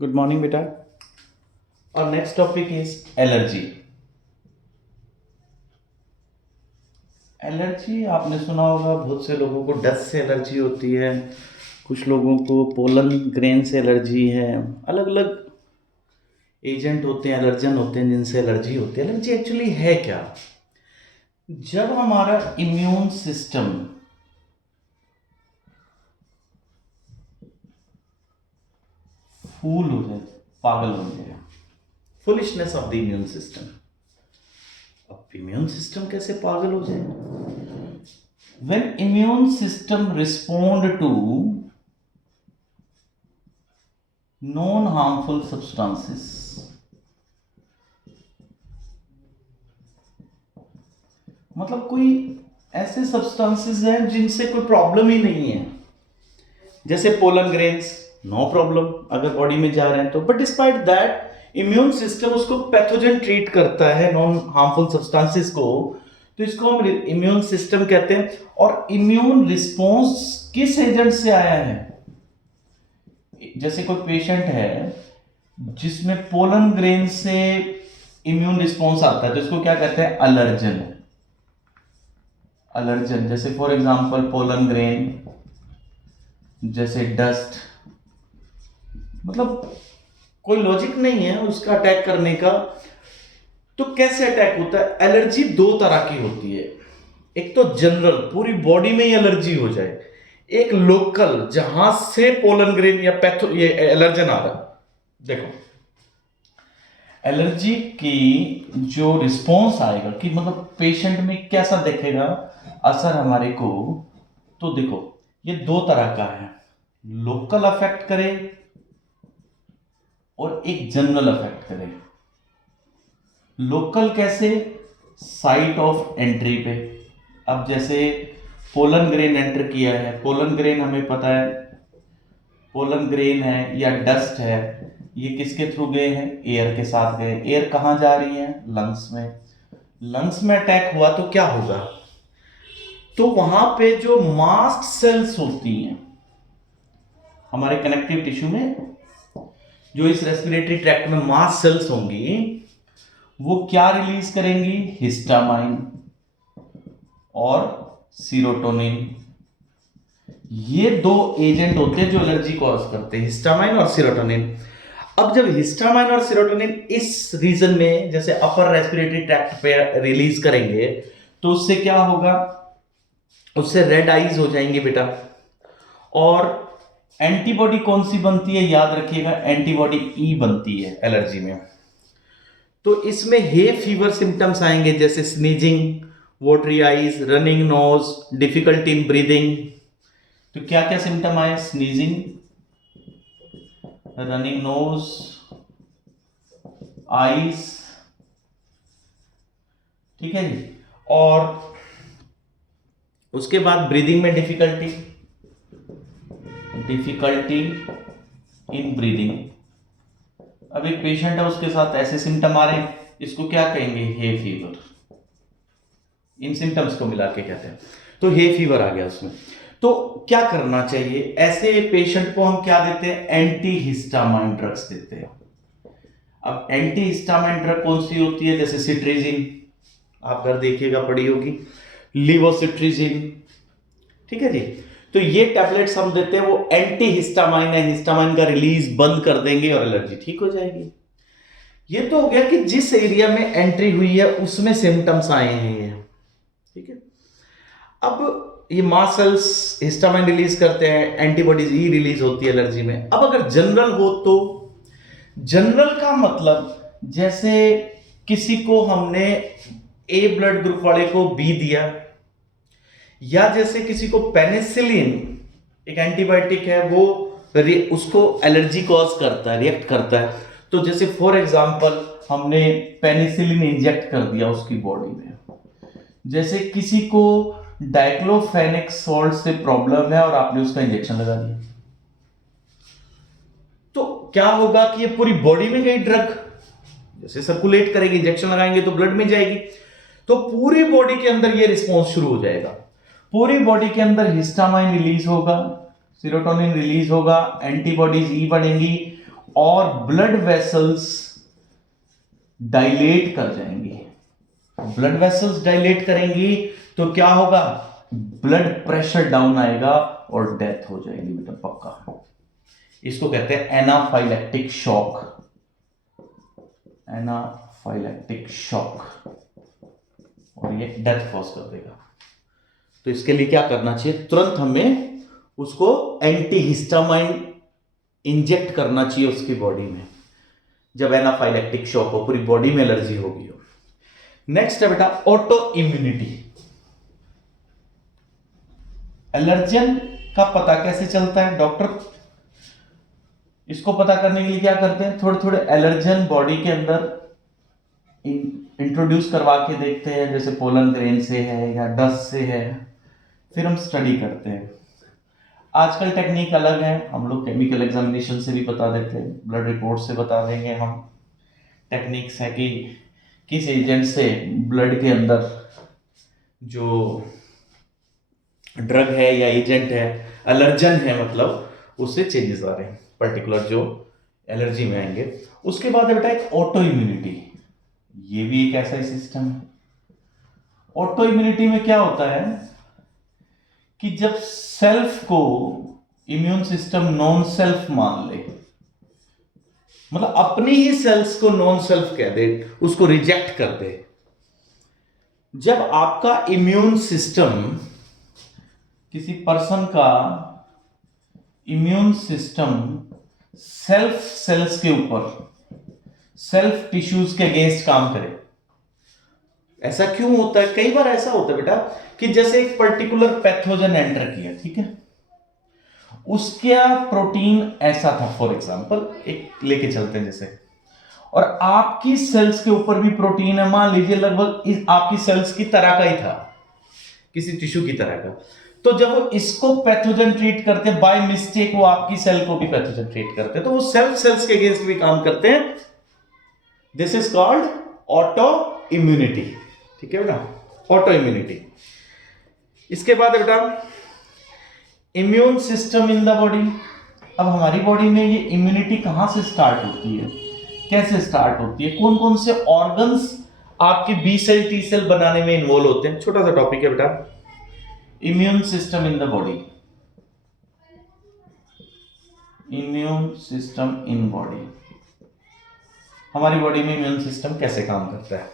Good morning, beta. Our next topic is allergy. Allergy आपने सुना होगा, बहुत से लोगों को डस्ट से एलर्जी होती है, कुछ लोगों को पोलन ग्रेन से एलर्जी है। अलग अलग एजेंट होते हैं, एलर्जन होते हैं जिनसे एलर्जी होती है। एलर्जी एक्चुअली है क्या? जब हमारा इम्यून सिस्टम फूल हो जाए, पागल हो जाए, foolishness of the immune system. अब इम्यून सिस्टम कैसे पागल हो जाए? when immune system respond to non harmful substances, मतलब कोई ऐसे सब्सटेंसेस हैं जिनसे कोई प्रॉब्लम ही नहीं है, जैसे पोलन ग्रेन्स, नो प्रॉब्लम अगर बॉडी में जा रहे हैं तो, but despite that immune system उसको पैथोजन ट्रीट करता है, नॉन हार्मफुल सब्सटेंसेस को, तो इसको हम इम्यून सिस्टम कहते हैं। और इम्यून रिस्पॉन्स किस एजेंट से आया है? जैसे कोई पेशेंट है जिसमें पोलन ग्रेन से इम्यून रिस्पॉन्स आता है, तो इसको क्या कहते हैं? अलर्जन। अलर्जन जैसे फॉर एग्जांपल पोलन ग्रेन, जैसे डस्ट, मतलब कोई लॉजिक नहीं है उसका अटैक करने का। तो कैसे अटैक होता है? एलर्जी दो तरह की होती है, एक तो जनरल, पूरी बॉडी में ही एलर्जी हो जाए, एक लोकल, जहां से पोलन ग्रेन या ये एलर्जन आ रहा। देखो, एलर्जी की जो रिस्पॉन्स आएगा कि मतलब पेशेंट में कैसा दिखेगा असर हमारे को, तो देखो ये दो तरह का है, लोकल अफेक्ट करे और एक जनरल अफेक्ट करे। लोकल कैसे? साइट ऑफ एंट्री पे। अब जैसे पोलन ग्रेन एंटर किया है, पोलन ग्रेन हमें पता है, पोलन ग्रेन है या डस्ट है, ये किसके थ्रू गए हैं? एयर के साथ गए। एयर कहाँ जा रही है? लंग्स में। लंग्स में अटैक हुआ तो क्या होगा? तो वहां पे जो मास्ट सेल्स होती हैं हमारे कनेक्टिव टिश्यू में, जो इस रेस्पिरेटरी ट्रैक्ट में मास्ट सेल्स होंगी, वो क्या रिलीज करेंगी? हिस्टामाइन और सीरोटोनिन। ये दो एजेंट होते हैं जो एलर्जी कॉज करते हैं, हिस्टामाइन और सीरोटोनिन। अब जब हिस्टामाइन और सीरोटोनिन इस रीजन में, जैसे अपर रेस्पिरेटरी ट्रैक्ट पे रिलीज करेंगे, तो उससे क्या होगा? उससे रेड आईज हो जाएंगे बेटा। और एंटीबॉडी कौन सी बनती है? याद रखिएगा, एंटीबॉडी ई बनती है एलर्जी में। तो इसमें हे फीवर सिम्टम्स आएंगे, जैसे sneezing, watery eyes, running nose, difficulty in breathing. तो क्या क्या सिम्टम आए? स्नीजिंग, रनिंग नोज, आईज, ठीक है जी। और उसके बाद ब्रीदिंग में डिफिकल्टी, डिफिकल्टी इन ब्रीदिंग। अब एक पेशेंट है, उसके साथ ऐसे सिम्टम आ रहे हैं, इसको क्या कहेंगे? Hay fever. इन सिम्टम्स को मिला के कहते हैं। तो हे फीवर आ गया उसमें। तो क्या करना चाहिए? ऐसे पेशेंट को हम क्या देते हैं? एंटी हिस्टामाइन ड्रग्स देते हैं। अब एंटी हिस्टामाइन ड्रग कौन सी होती है? जैसे सिट्रीजिन, आप घर देखिएगा पड़ी होगी, लिवोसिट्रीजिन, ठीक है जी। तो ये टैबलेट्स हम देते हैं, वो एंटी हिस्टामाइन है, हिस्टामाइन का रिलीज बंद कर देंगे और एलर्जी ठीक हो जाएगी। ये तो हो गया कि जिस एरिया में एंट्री हुई है उसमें सिम्टम्स आए हैं ये, ठीक है। अब ये मास्ट सेल्स हिस्टामाइन रिलीज करते हैं, एंटीबॉडीज ई रिलीज होती है एलर्जी में। अब अगर जनरल हो तो, जनरल का मतलब जैसे किसी को हमने ए ब्लड ग्रुप वाले को बी दिया, या जैसे किसी को पेनिसिलिन, एक एंटीबायोटिक है, वो उसको एलर्जी कॉज करता है, रिएक्ट करता है। तो जैसे फॉर एग्जांपल हमने पेनिसिलिन इंजेक्ट कर दिया उसकी बॉडी में, जैसे किसी को डाइक्लोफेनेक सॉल्ट से प्रॉब्लम है और आपने उसका इंजेक्शन लगा दिया, तो क्या होगा कि ये पूरी बॉडी में गई ड्रग, जैसे सर्कुलेट करेगी, इंजेक्शन लगाएंगे तो ब्लड में जाएगी, तो पूरी बॉडी के अंदर ये रिस्पॉन्स शुरू हो जाएगा। पूरी बॉडी के अंदर हिस्टामाइन रिलीज होगा, सीरोटोनिन रिलीज होगा, एंटीबॉडीज ई बनेंगी, और ब्लड वेसल्स डायलेट कर जाएंगी। ब्लड वेसल्स डायलेट करेंगी तो क्या होगा, ब्लड प्रेशर डाउन आएगा और डेथ हो जाएगी बेटा पक्का। इसको कहते हैं एनाफाइलेक्टिक शॉक, एनाफाइलेक्टिक शॉक, और ये डेथ कॉज कर देगा। तो इसके लिए क्या करना चाहिए, तुरंत हमें उसको एंटीहिस्टामाइन इंजेक्ट करना चाहिए उसकी बॉडी में, जब एनाफाइलेक्टिक शॉक हो, पूरी बॉडी में एलर्जी होगी। नेक्स्ट है बेटा ऑटो इम्यूनिटी। एलर्जन का पता कैसे चलता है, डॉक्टर इसको पता करने के लिए क्या करते हैं, थोड़े थोड़े एलर्जन बॉडी के अंदर इंट्रोड्यूस करवा के देखते हैं, जैसे पोलन ग्रेन से है या डस्ट से है, फिर हम स्टडी करते हैं। आजकल टेक्निक अलग है, हम लोग केमिकल एग्जामिनेशन से भी बता देते हैं, ब्लड रिपोर्ट से बता देंगे हम। टेक्निक्स है कि किस एजेंट से ब्लड के अंदर जो ड्रग है या एजेंट है, एलर्जन है मतलब, उससे चेंजेस आ रहे हैं पर्टिकुलर जो एलर्जी में आएंगे। उसके बाद है बेटा एक ऑटो इम्यूनिटी, ये भी एक ऐसा ही सिस्टम है। ऑटो इम्यूनिटी में क्या होता है कि जब सेल्फ को इम्यून सिस्टम नॉन सेल्फ मान ले, मतलब अपनी ही सेल्स को नॉन सेल्फ कह दे, उसको रिजेक्ट कर दे। जब आपका इम्यून सिस्टम, किसी पर्सन का इम्यून सिस्टम सेल्फ सेल्स के ऊपर, सेल्फ टिश्यूज के अगेंस्ट काम करे, ऐसा क्यों होता है, कई बार ऐसा होता है बेटा कि जैसे एक पर्टिकुलर पैथोजन एंटर किया, ठीक है, उसका प्रोटीन ऐसा था, फॉर एग्जांपल एक लेके चलते हैं जैसे, और आपकी सेल्स के ऊपर भी प्रोटीन है, मान लीजिए लगभग आपकी सेल्स की तरह का ही था, किसी टिश्यू की तरह का। तो जब वो इसको पैथोजन ट्रीट करते हैं, बाय मिस्टेक वो आपकी सेल को भी पैथोजन ट्रीट करते हैं, तो वो सेल्फ सेल्स के अगेंस्ट भी काम करते हैं। This is called auto immunity, ठीक है बेटा, ऑटो इम्यूनिटी। इसके बाद बेटा immune system in the body. अब हमारी बॉडी में ये इम्यूनिटी कहां से स्टार्ट होती है, कैसे स्टार्ट होती है, कौन कौन से ऑर्गन्स आपके बी सेल टी सेल बनाने में इन्वॉल्व होते हैं, छोटा सा टॉपिक है बेटा, immune system in the body. Immune system in body, हमारी बॉडी में इम्यून सिस्टम कैसे काम करता है।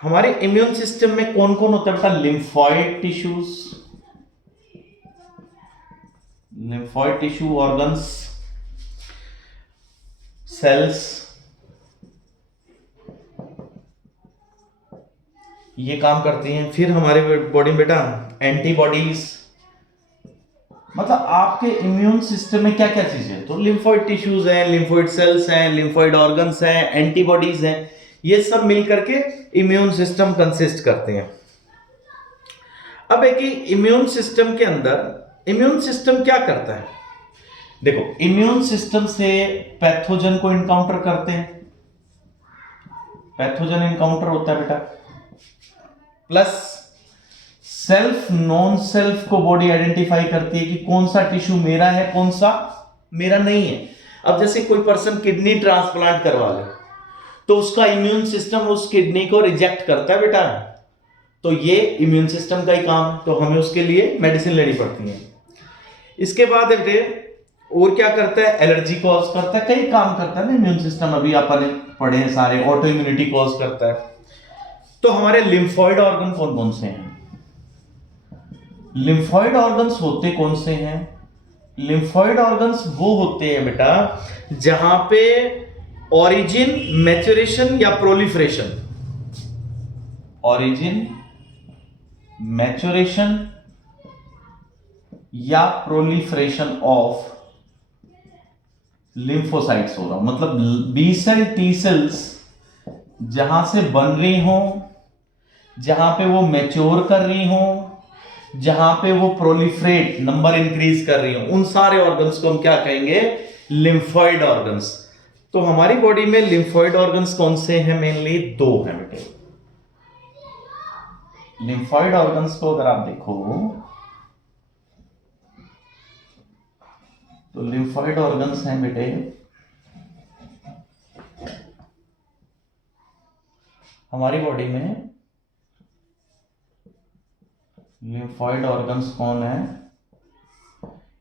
हमारे इम्यून सिस्टम में कौन कौन होता है बेटा, lymphoid tissues, lymphoid tissue organs, cells, ये काम करती हैं। फिर हमारे बॉडी में बेटा एंटीबॉडीज, मतलब आपके इम्यून सिस्टम में क्या क्या चीजें हैं, तो लिम्फोइड टिश्यूज हैं, लिम्फोइड सेल्स हैं, लिम्फोइड ऑर्गन्स हैं, एंटीबॉडीज हैं, ये सब मिलकर के इम्यून सिस्टम कंसिस्ट करते हैं। अब एक ही इम्यून सिस्टम के अंदर, इम्यून सिस्टम क्या करता है, देखो इम्यून सिस्टम से पैथोजन को इनकाउंटर करते हैं, पैथोजन इनकाउंटर होता है बेटा, प्लस सेल्फ नॉन सेल्फ को बॉडी आइडेंटिफाई करती है कि कौन सा टिश्यू मेरा है, कौन सा मेरा नहीं है। अब जैसे कोई पर्सन किडनी ट्रांसप्लांट करवा ले, तो उसका इम्यून सिस्टम उस किडनी को रिजेक्ट करता है बेटा, तो ये इम्यून सिस्टम का ही काम है, तो हमें उसके लिए मेडिसिन लेनी पड़ती है। इसके बाद बेटे और क्या करता है, एलर्जी कॉज करता है, कई काम करता है ना इम्यून सिस्टम, अभी अपन पढ़े हैं सारे, ऑटो इम्यूनिटी कॉज करता है। तो हमारे लिम्फॉइड ऑर्गन कौन कौन से हैं, लिम्फॉइड ऑर्गन्स होते कौन से हैं, लिम्फॉइड ऑर्गन्स वो होते हैं बेटा जहां पे ओरिजिन, मैच्योरेशन या प्रोलिफरेशन, ओरिजिन, मैच्योरेशन या प्रोलिफरेशन ऑफ लिम्फोसाइट्स हो रहा, मतलब बी सेल टी सेल्स जहां से बन रही हो, जहां पे वो मैच्योर कर रही हो, जहां पे वो प्रोलिफरेट, नंबर इंक्रीज कर रही हो, उन सारे ऑर्गन्स को हम क्या कहेंगे, लिम्फॉइड ऑर्गन्स। तो हमारी बॉडी में लिम्फॉइड ऑर्गन्स कौन से हैं, मेनली दो हैं बेटे। लिम्फॉइड ऑर्गन्स को अगर आप देखो तो लिम्फॉइड ऑर्गन्स हैं बेटे हमारी बॉडी में लिम्फॉइड ऑर्गन्स कौन है?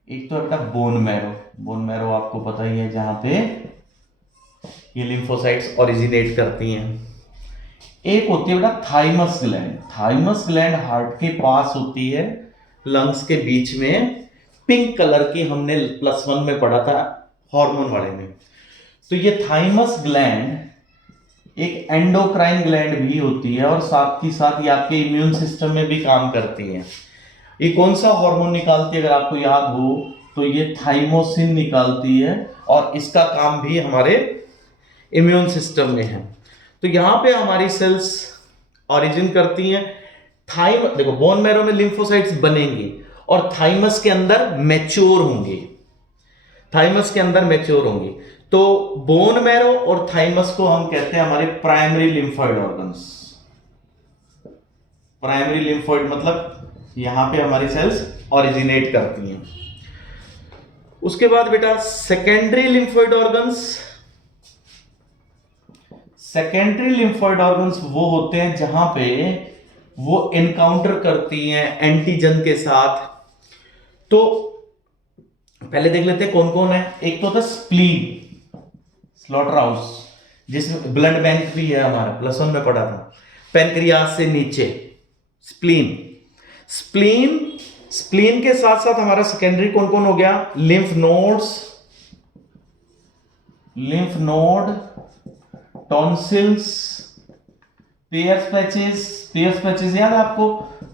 एक तो बेटा बोन मैरो, बोन मैरो आपको पता ही है, जहां पे ये लिम्फोसाइट्स ओरिजिनेट करती हैं। एक होती है बेटा thymus gland. Thymus gland heart के पास होती है, लंग्स के बीच में, पिंक कलर की, हमने +1 में पढ़ा था हार्मोन वाले में। तो ये थाइमस ग्लैंड एक एंडोक्राइन ग्लैंड भी होती है और साथ ही साथ ये आपके इम्यून सिस्टम में भी काम करती है। ये कौन सा हार्मोन निकालती है अगर आपको याद हो तो ये थाइमोसिन निकालती है और इसका काम भी हमारे इम्यून सिस्टम में है। तो यहां पे हमारी सेल्स ओरिजिन करती हैं। देखो बोन मैरो में लिम्फोसाइट्स बनेंगे और थाइमस के अंदर मैच्योर होंगे, थाइमस के अंदर मैच्योर होंगे। तो बोन मैरो और थाइमस को हम कहते हैं हमारे primary lymphoid organs. Primary lymphoid मतलब यहां पे हमारी सेल्स ओरिजिनेट करती हैं। उसके बाद बेटा secondary lymphoid organs. Secondary lymphoid organs वो होते हैं जहां पे वो एनकाउंटर करती हैं एंटीजन के साथ। तो पहले देख लेते हैं कौन कौन है। एक तो होता है स्प्लीन, स्लॉटर हाउस, जिसमें ब्लड बैंक भी है हमारा, +1 में पढ़ा था, पेनक्रियास से नीचे स्प्लीन। स्प्लीन स्प्लीन के साथ साथ हमारा सेकेंडरी कौन कौन हो गया? Lymph nodes, lymph node, tonsils, Peyer's patches. Peyer's patches याद है आपको,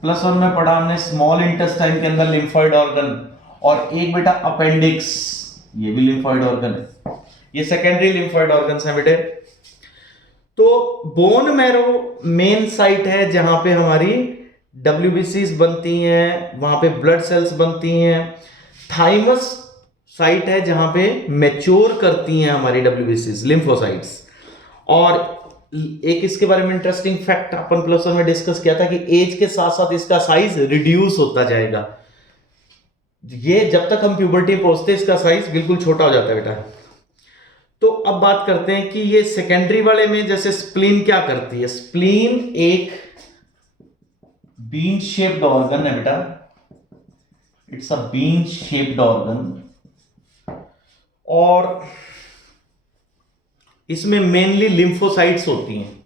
+1 में पढ़ा हमने, स्मॉल इंटेस्टाइन के अंदर लिम्फॉइड ऑर्गन। और एक बेटा अपेंडिक्स, ये भी लिम्फॉइड ऑर्गन है। ये सेकेंडरी लिम्फॉइड ऑर्गन्स हैं बेटे। तो बोन मैरो मेन साइट है जहां पे हमारी WBCs बनती हैं, वहां पे ब्लड सेल्स बनती हैं। थाइमस साइट है जहां पे मैच्योर करती हैं हमारी WBCs, लिम्फोसाइट्स। और एक इसके बारे में इंटरेस्टिंग फैक्ट अपन +1 में डिस्कस किया था कि एज के साथ साथ इसका साइज रिड्यूस होता जाएगा। ये जब तक हम प्यूबर्टी पहुंचते इसका साइज बिल्कुल छोटा हो जाता है बेटा। तो अब बात करते हैं कि ये सेकेंडरी वाले में जैसे स्प्लीन क्या करती है। स्प्लीन एक बीन शेप्ड ऑर्गन है बेटा, it's a bean shaped organ. और इसमें मेनली लिम्फोसाइट्स होती हैं।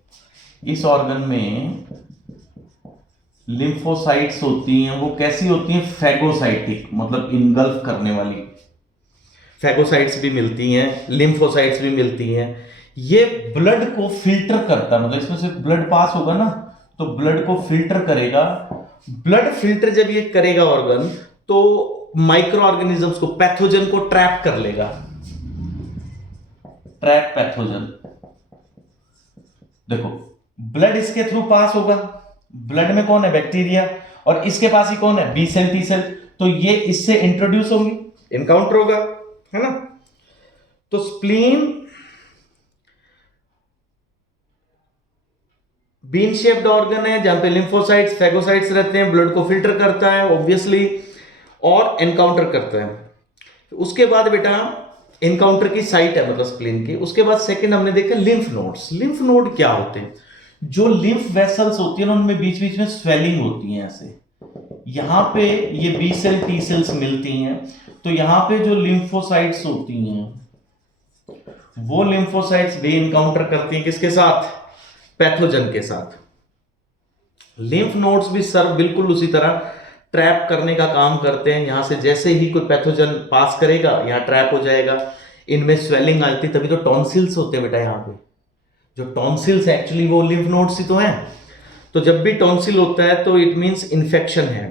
इस ऑर्गन में लिम्फोसाइट्स होती हैं। वो कैसी होती हैं? फैगोसाइटिक, मतलब इनगल्फ करने वाली। फैगोसाइट्स भी मिलती हैं, लिम्फोसाइट्स भी मिलती हैं। ये ब्लड को फिल्टर करता है, मतलब इसमें से ब्लड पास होगा ना तो ब्लड को फिल्टर करेगा। ब्लड फिल्टर जब ये करेगा ऑर्गन, तो माइक्रो ऑर्गेनिजम्स को, पैथोजन को ट्रैप कर लेगा। Trap pathogen. देखो ब्लड इसके थ्रू पास होगा, ब्लड में कौन है? बैक्टीरिया। और इसके पास ही कौन है? B cell, T cell. तो ये इससे इंट्रोड्यूस होंगी, इनकाउंटर होगा, है ना। तो स्प्लीन बीन शेप्ड ऑर्गन है जहां पे लिम्फोसाइट्स, फैगोसाइट्स रहते हैं, ब्लड को फिल्टर करता है ऑब्वियसली और एनकाउंटर करता है। उसके बाद बेटा एनकाउंटर की साइट है मतलब स्प्लीन की। उसके बाद सेकंड हमने देखा लिम्फ नोड्स। लिम्फ नोड क्या होते हैं? जो लिम्फ वेसल्स होती है ना, उनमें बीच बीच में स्वेलिंग होती है ऐसे। यहां पे ये बी सेल, टी सेल्स मिलती हैं। तो यहां पे जो लिम्फोसाइट्स होती हैं वो लिम्फोसाइट्स भी इनकाउंटर करती हैं किसके साथ? पैथोजन के साथ। लिम्फ नोड्स भी सर बिल्कुल उसी तरह ट्रैप करने का काम करते हैं। यहां से जैसे ही कोई पैथोजन पास करेगा यहां ट्रैप हो जाएगा। इनमें स्वेलिंग आती, तभी तो टॉन्सिल्स होते हैं बेटा। यहां पे जो टॉन्सिल्स एक्चुअली वो लिम्फ नोड्स ही तो हैं। तो जब भी टॉन्सिल होता है तो इट मींस इन्फेक्शन है।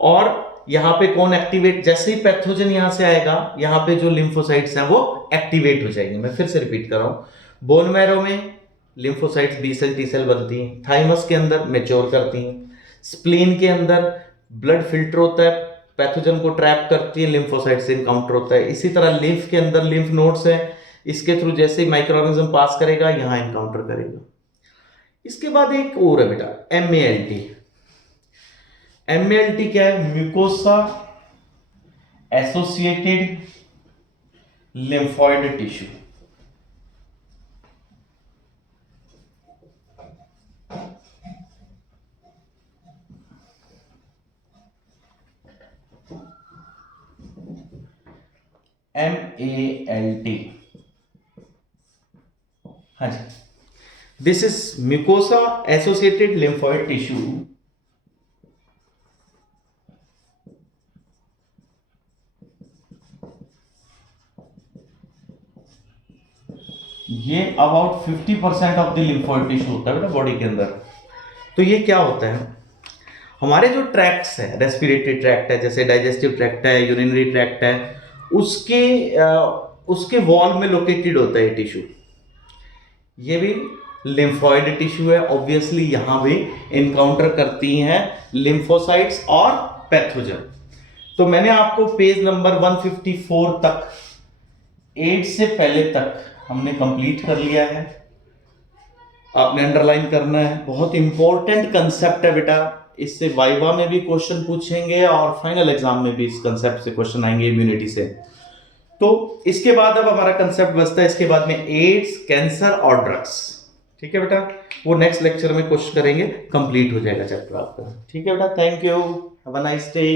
और यहां पे कौन एक्टिवेट? जैसे ही पैथोजन यहां से आएगा, यहां पे जो लिम्फोसाइट्स हैं वो एक्टिवेट हो जाएंगे। मैं फिर से रिपीट कर रहा हूं, बोन मैरो में lymphocytes B cell, T cell बनती हैं। थाइमस के अंदर मैच्योर करती हैं। स्प्लीन के अंदर ब्लड फिल्टर होता है, पैथोजन को ट्रैप करती है, लिम्फोसाइट्स से इनकाउंटर होता है। इसी तरह लिम्फ के अंदर लिम्फ नोड्स है, इसके थ्रू जैसे ही माइक्रो ऑर्गेनिज्म पास करेगा यहां इनकाउंटर करेगा। इसके बाद एक और है बेटा MALT। MALT क्या है? Mucosa associated lymphoid tissue. MALT। हाँ जी, this is mucosa associated lymphoid tissue. ये about 50% of the lymphoid tissue होता है बेटा बॉडी के अंदर। तो ये क्या होता है, हमारे जो ट्रैक्ट्स है, रेस्पिरेटरी ट्रैक्ट है, जैसे डाइजेस्टिव ट्रैक्ट है, यूरिनरी ट्रैक्ट है, उसके वॉल में लोकेटेड होता है ये टिश्यू। ये भी लिम्फोइड टिश्यू है, ऑब्वियसली यहां भी इनकाउंटर करती हैं लिम्फोसाइट्स और पैथोजन। तो मैंने आपको पेज नंबर 154 तक, 8 से पहले तक हमने कंप्लीट कर लिया है। आपने अंडरलाइन करना है, बहुत इंपॉर्टेंट कंसेप्ट है बेटा, इससे वाइवा में भी क्वेश्चन पूछेंगे और फाइनल एग्जाम में भी इस कंसेप्ट से क्वेश्चन आएंगे इम्यूनिटी से। तो इसके बाद अब हमारा कंसेप्ट बचता है इसके बाद में एड्स, कैंसर और ड्रग्स। ठीक है बेटा, वो नेक्स्ट लेक्चर में क्वेश्चन करेंगे, कंप्लीट हो जाएगा चैप्टर आपका। ठीक है बेटा, thank you, have a nice day.